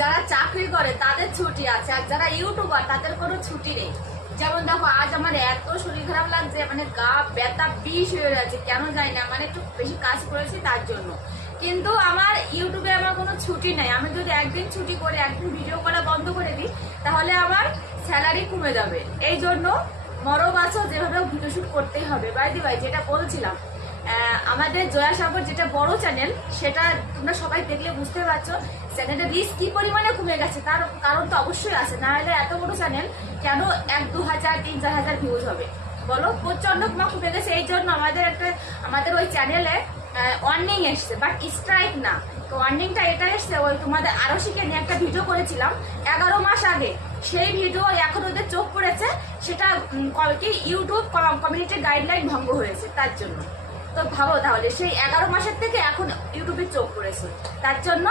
যারা চাকরি করে তাদের ছুটি আছে, আর যারা ইউটিউবার তাদের কোনো ছুটি নেই। যেমন দেখো আজ আমার এত শরীর খারাপ লাগছে, মানে গা ব্যথা বিষ হয়ে যাচ্ছে, কেন জানি না, মানে একটু বেশি কাজ করেছি তার জন্য। কিন্তু আমার ইউটিউবে আমার কোনো ছুটি নেই। আমি যদি একদিন ছুটি করে একদিন ভিডিও করা বন্ধ করে দিই তাহলে আমার স্যালারি কমে যাবে। এই জন্য মরো বাছও যেভাবে ভিডিও শুট করতেই হবে। বাইদি ভাই যেটা বলছিলাম, আমাদের জয়াসাগর যেটা বড় চ্যানেল, সেটা তোমরা সবাই দেখলে বুঝতে পারছো চ্যানেলের রিস্ক কি পরিমাণে কমে গেছে। তার কারণ তো অবশ্যই আছে, না হলে এত বড় চ্যানেল কেন 1-2 হাজার 3-4 হাজার ভিউজ হবে বলো? প্রচন্ড কমে গেছে। এই জন্য আমাদের ওই চ্যানেলে ওয়ার্নিং এসছে, বাট স্ট্রাইক না। তো ওয়ার্নিংটা এটা এসছে, ওই তোমাদের আরশিকে নিয়ে একটা ভিডিও করেছিলাম 11 মাস আগে, সেই ভিডিও এখন ওদের চোখ পড়েছে, সেটা কি ইউটিউব কমিউনিটি গাইডলাইন ভঙ্গ হয়েছে তার জন্য। তো ভাবো তাহলে সেই 11 মাসের থেকে এখন ইউটিউবে চোখ পড়েছে তার জন্য